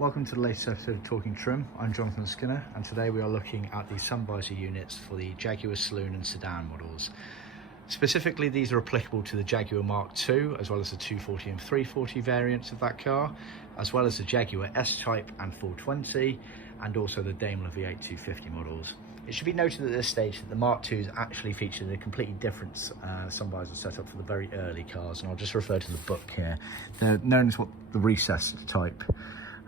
Welcome to the latest episode of Talkin Trim. I'm Jonathon Skinner, and today we are looking at the sun visor units for the Jaguar Saloon and Sedan models. Specifically, these are applicable to the Jaguar Mark II, as well as the 240 and 340 variants of that car, as well as the Jaguar S-Type and 420, and also the Daimler V8 250 models. It should be noted at this stage that the Mark IIs actually featured a completely different sun visor setup for the very early cars, and I'll just refer to the book here. They're known as the recessed type.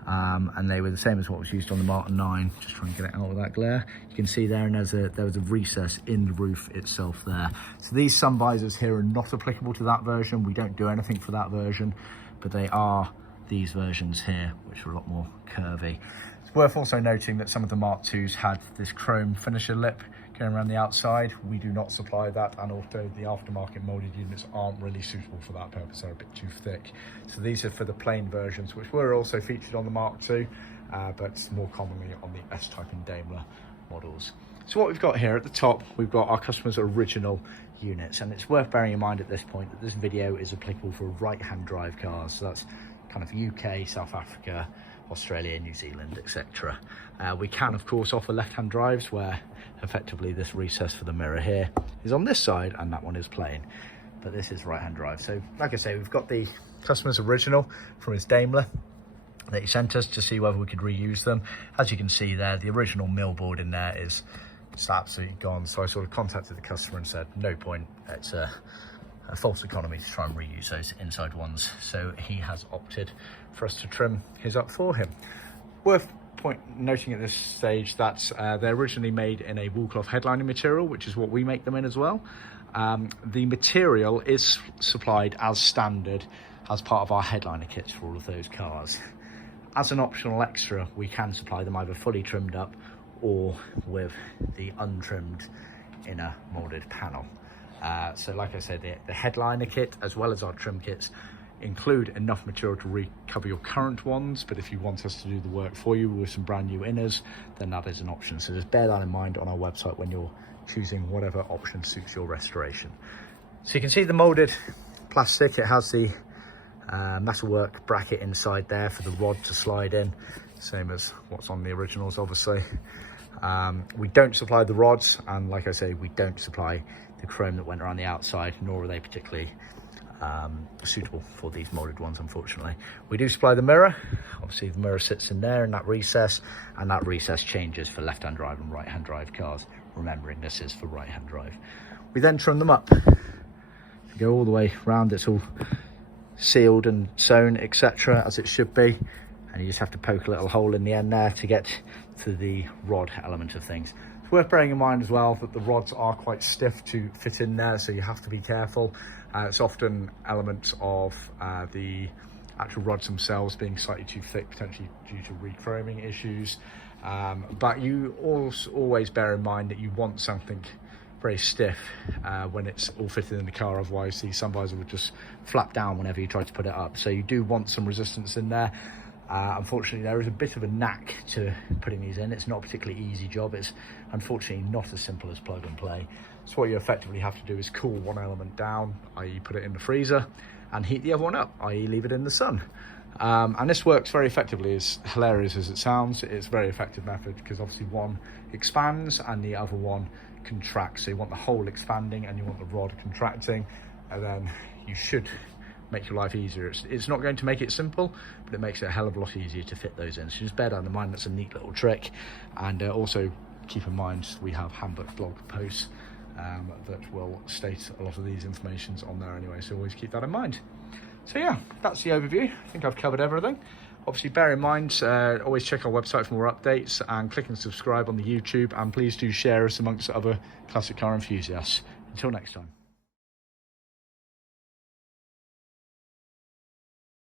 And they were the same as what was used on the Mark IX. Just trying to get it out of that glare. You can see there, and there was a recess in the roof itself there. So these sun visors here are not applicable to that version. We don't do anything for that version, but they are these versions here, which are a lot more curvy. It's worth also noting that some of the Mark IIs had this chrome finisher lip going around the outside. We do not supply that, and also the aftermarket molded units aren't really suitable for that purpose. They're a bit too thick. So these are for the plain versions, which were also featured on the Mark II, but more commonly on the S-Type and Daimler models. So what we've got here at the top, we've got our customers' original units, and it's worth bearing in mind at this point that this video is applicable for right-hand drive cars. So that's kind of UK, South Africa, Australia, New Zealand, etc. We can of course offer left-hand drives where effectively this recess for the mirror here is on this side and that one is plain, but this is right-hand drive. So like I say, we've got the customer's original from his Daimler that he sent us to see whether we could reuse them. As you can see there, the original millboard in there is just absolutely gone, so I sort of contacted the customer and said no point, it's a false economy to try and reuse those inside ones, so he has opted for us to trim his up for him. Worth noting at this stage that they're originally made in a wool cloth headlining material, which is what we make them in as well. The material is supplied as standard as part of our headliner kits for all of those cars. As an optional extra, we can supply them either fully trimmed up or with the untrimmed inner moulded panel. So like I said, the headliner kit as well as our trim kits include enough material to recover your current ones, but if you want us to do the work for you with some brand new inners, then that is an option. So just bear that in mind on our website when you're choosing whatever option suits your restoration. So you can see the moulded plastic. It has the metalwork bracket inside there for the rod to slide in, same as what's on the originals obviously. We don't supply the rods, and like I say, we don't supply the chrome that went around the outside, nor are they particularly suitable for these molded ones, unfortunately. We do supply the mirror. Obviously the mirror sits in there in that recess, and that recess changes for left-hand drive and right-hand drive cars, remembering this is for right-hand drive. We then trim them up. Go all the way around, it's all sealed and sewn, etc., as it should be, and you just have to poke a little hole in the end there to get to the rod element of things. It's worth bearing in mind as well that the rods are quite stiff to fit in there, so you have to be careful. It's often elements of the actual rods themselves being slightly too thick, potentially due to rechroming issues, but you always bear in mind that you want something very stiff when it's all fitted in the car, otherwise the sun visor would just flap down whenever you try to put it up. So you do want some resistance in there. Unfortunately, there is a bit of a knack to putting these in. It's not a particularly easy job. It's unfortunately not as simple as plug and play. So what you effectively have to do is cool one element down, i.e. put it in the freezer, and heat the other one up, i.e. leave it in the sun. And this works very effectively. As hilarious as it sounds, it's a very effective method because obviously one expands and the other one contracts. So you want the hole expanding and you want the rod contracting, and then you should make your life easier. It's not going to make it simple, but it makes it a hell of a lot easier to fit those in. So just bear that in mind. That's a neat little trick. And also keep in mind we have handbook blog posts that will state a lot of these informations on there anyway, so always keep that in mind. So yeah, that's the overview. I think I've covered everything. Obviously bear in mind, always check our website for more updates, and click and subscribe on the YouTube, and please do share us amongst other classic car enthusiasts. Until next time.